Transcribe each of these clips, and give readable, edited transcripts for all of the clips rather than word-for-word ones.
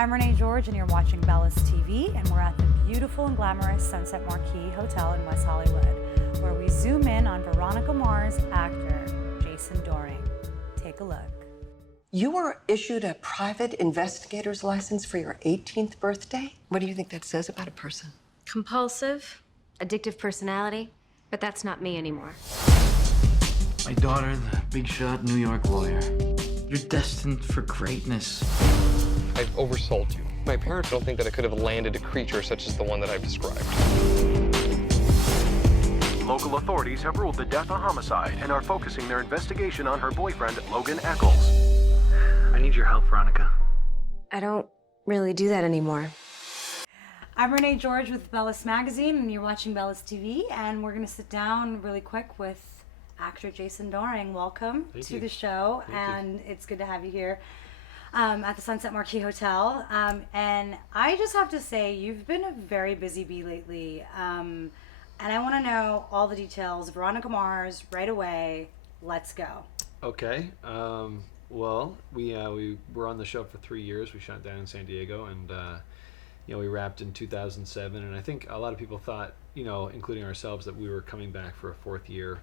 I'm Renee George, and you're watching Bellus TV, and we're at the beautiful and glamorous Sunset Marquis Hotel in West Hollywood, where we zoom in on Veronica Mars actor Jason Dohring. Take a look. You were issued a private investigator's license for your 18th birthday? What do you think that says about a person? Compulsive, addictive personality, but that's not me anymore. My daughter, the big shot New York lawyer. You're destined for greatness. I've oversold you. My parents don't think that I could have landed a creature such as the one that I've described. Local authorities have ruled the death a homicide and are focusing their investigation on her boyfriend, Logan Eccles. I need your help, Veronica. I don't really do that anymore. I'm Renee George with Bellus Magazine, and you're watching Bellus TV, and we're going to sit down really quick with actor Jason Dohring. Welcome to the show, and it's good to have you here at the Sunset Marquis Hotel. And I just have to say, you've been a very busy bee lately, and I want to know all the details. Veronica Mars, right away. Let's go. Okay. Well, we were on the show for 3 years. We shot down in San Diego, and we wrapped in 2007. And I think a lot of people thought, including ourselves, that we were coming back for a fourth year.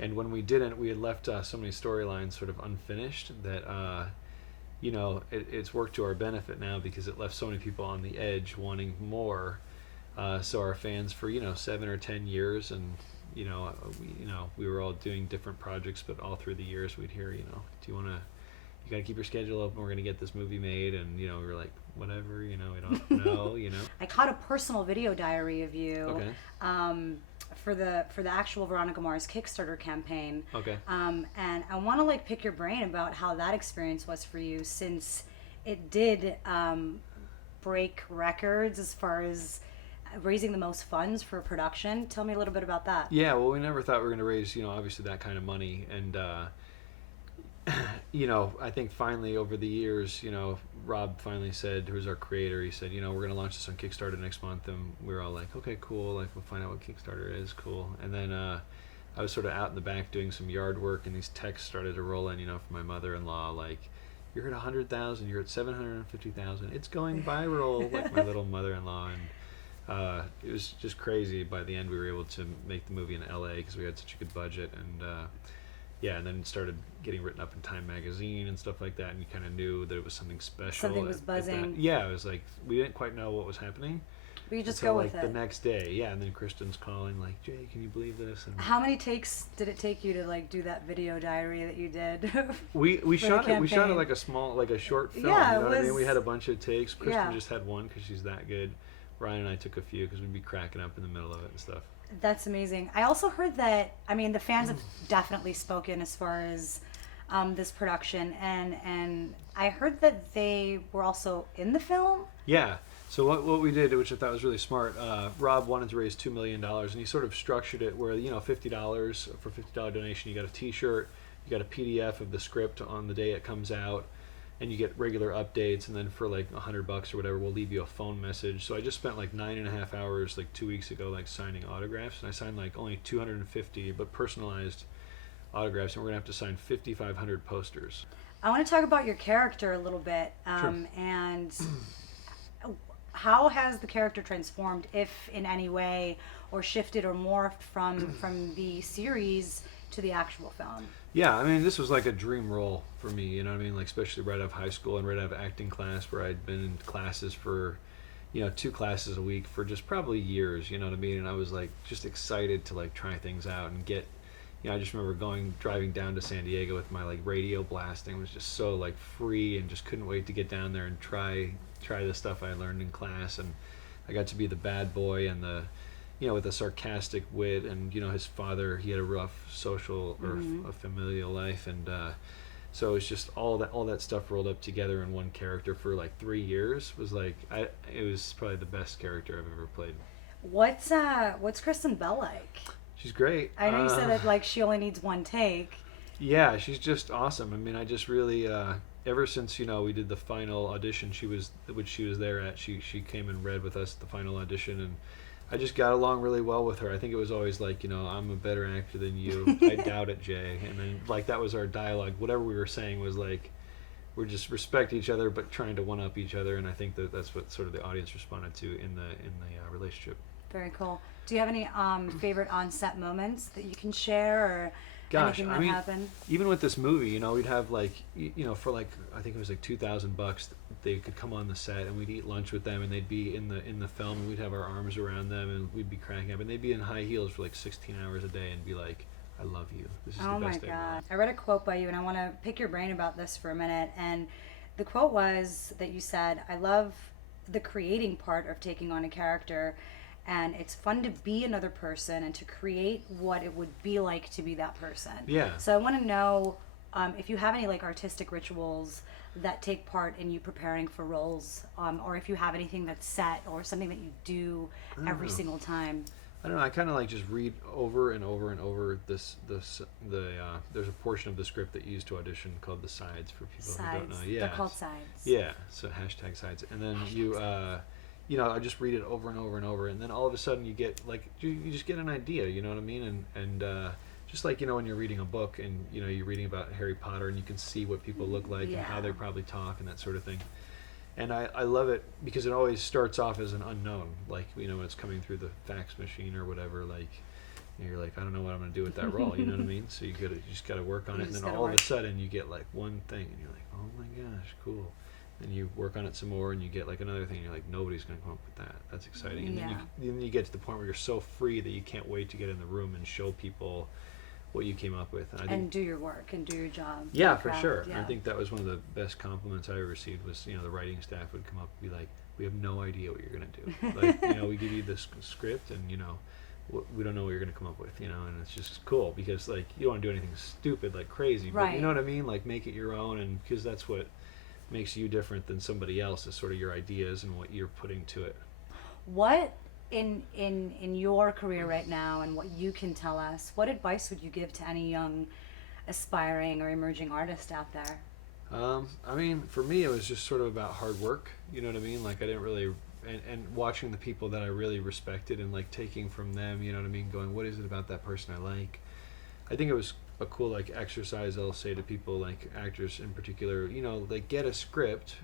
And when we didn't, we had left so many storylines sort of unfinished that it's worked to our benefit now, because it left so many people on the edge wanting more. So our fans for 7 or 10 years, and we were all doing different projects, but all through the years we'd hear, do you want to? You got to keep your schedule open. We're going to get this movie made, and we were like, whatever, we don't know, I caught a personal video diary of you. Okay. For the actual Veronica Mars Kickstarter campaign. Okay. And I want to pick your brain about how that experience was for you, since it did break records as far as raising the most funds for production. Tell me a little bit about that. Yeah, well, we never thought we were going to raise, obviously that kind of money. And, I think finally over the years, Rob finally said, who's our creator, he said, we're going to launch this on Kickstarter next month. And we were all like, okay, cool. We'll find out what Kickstarter is. Cool. And then I was sort of out in the back doing some yard work, and these texts started to roll in, from my mother-in-law, like, you're at 100,000, you're at 750,000. It's going viral, like my little mother-in-law. And it was just crazy. By the end, we were able to make the movie in LA because we had such a good budget. And and then it started getting written up in Time Magazine and stuff like that, and you kind of knew that it was something special. Something was buzzing. It was like, we didn't quite know what was happening. But you just until, go with it. The next day, and then Kristen's calling, like, Jay, can you believe this? And how many takes did it take you to do that video diary that you did? we shot it like a short film. Yeah, you know what I mean? We had a bunch of takes. Kristen just had one because she's that good. Ryan and I took a few because we'd be cracking up in the middle of it and stuff. That's amazing. I also heard that, the fans have definitely spoken as far as this production, and I heard that they were also in the film. Yeah. So what we did, which I thought was really smart, Rob wanted to raise $2 million, and he sort of structured it where, $50 for $50 donation, you got a T-shirt, you got a PDF of the script on the day it comes out, and you get regular updates, and then for like $100 or whatever, we'll leave you a phone message. So I just spent 9.5 hours 2 weeks ago signing autographs, and I signed only 250 but personalized autographs, and we're gonna have to sign 5,500 posters. I want to talk about your character a little bit, Sure. And how has the character transformed, if in any way, or shifted or morphed from the series to the actual film? Yeah, this was like a dream role for me, especially right out of high school and right out of acting class, where I'd been in classes for, 2 classes a week for just probably years, and I was just excited to try things out and get, I just remember driving down to San Diego with my radio blasting. It was just so free, and just couldn't wait to get down there and try the stuff I learned in class. And I got to be the bad boy and the, with a sarcastic wit, and his father, he had a rough social or a familial life, and so it was just all that stuff rolled up together in one character for 3 years. Was it was probably the best character I've ever played. What's Kristen Bell like? She's great. I know you said that she only needs one take. Yeah, she's just awesome. I just really ever since we did the final audition, she was there at, she came and read with us the final audition, and I just got along really well with her. I think it was always I'm a better actor than you. I doubt it, Jay. And then that was our dialogue. Whatever we were saying was we're just respect each other, but trying to one up each other, and I think that's what sort of the audience responded to in the relationship. Very cool. Do you have any favorite on-set moments that you can share, or Gosh, anything that happened? Even with this movie, you know, we'd have like, you know, for like, I think it was like $2,000, they could come on the set and we'd eat lunch with them, and they'd be in the film, and we'd have our arms around them, and we'd be cracking up, and they'd be in high heels for like 16 hours a day and be like, I love you. This is Oh the my best day of my God. life. I read a quote by you, and I want to pick your brain about this for a minute. And the quote was that you said, I love the creating part of taking on a character, and it's fun to be another person and to create what it would be like to be that person. Yeah. So I want to know if you have any like artistic rituals that take part in you preparing for roles, or if you have anything that's set or something that you do every single time. I don't know. I kind of like just read over and over and over there's a portion of the script that you use to audition called the sides for people who don't know. Sides. Yeah. They're called sides. Yeah. So hashtag sides, and then you know, I just read it over and over and over, and then all of a sudden you get like you just get an idea. You know what I mean? And just like, you know, when you're reading a book and, you know, you're reading about Harry Potter and you can see what people look like and how they probably talk and that sort of thing. And I love it because it always starts off as an unknown, like, you know, when it's coming through the fax machine or whatever, like, you're like, I don't know what I'm going to do with that role, you know what I mean? So you just got to work on it, and then all of a sudden you get like one thing and you're like, oh my gosh, cool. And you work on it some more and you get like another thing and you're like, nobody's going to come up with that. That's exciting. And then you get to the point where you're so free that you can't wait to get in the room and show people what you came up with. And do your work and do your job. Yeah, for sure. Yeah. I think that was one of the best compliments I ever received was, you know, the writing staff would come up and be like, we have no idea what you're going to do. Like, you know, we give you this script and, you know, we don't know what you're going to come up with, you know, and it's just cool because, like, you don't want to do anything stupid, like crazy, but you know what I mean? Like, make it your own, and because that's what makes you different than somebody else is sort of your ideas and what you're putting to it. What in your career right now, and what you can tell us, what advice would you give to any young aspiring or emerging artist out there? I mean, for me, it was just sort of about hard work, you know what I mean? Like, I didn't really, and watching the people that I really respected and like taking from them, you know what I mean? Going, what is it about that person I like? I think it was a cool like exercise I'll say to people, like actors in particular, you know, like get a script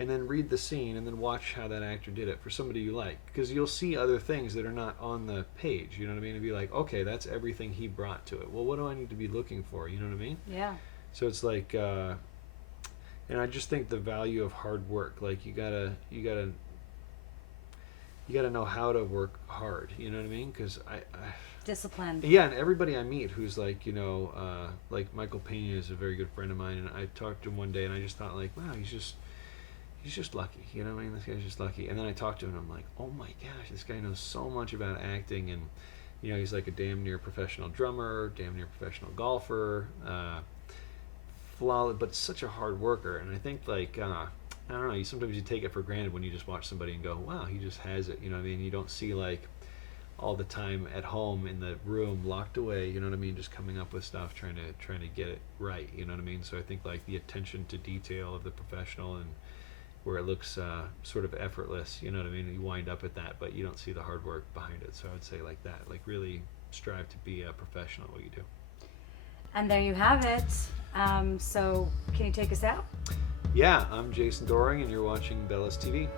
and then read the scene and then watch how that actor did it for somebody you like, because you'll see other things that are not on the page, you know what I mean? And be like, okay, that's everything he brought to it. Well, what do I need to be looking for? You know what I mean? Yeah. So it's like, and I just think the value of hard work, like you gotta know how to work hard, you know what I mean? Because I discipline. Yeah, and everybody I meet who's like, you know, like Michael Pena is a very good friend of mine, and I talked to him one day and I just thought like, wow, he's just lucky, you know what I mean? This guy's just lucky. And then I talked to him and I'm like, oh my gosh, this guy knows so much about acting, and you know, he's like a damn near professional drummer, damn near professional golfer, flawless, but such a hard worker. And I think like, I don't know, sometimes you take it for granted when you just watch somebody and go, wow, he just has it, you know what I mean? You don't see like all the time at home in the room locked away, you know what I mean, just coming up with stuff, trying to get it right, you know what I mean? So I think like the attention to detail of the professional, and where it looks sort of effortless, you know what I mean, you wind up at that, but you don't see the hard work behind it. So I would say like that, like really strive to be a professional at what you do. And there you have it. So can you take us out? Yeah, I'm Jason Dohring and you're watching Bellus TV.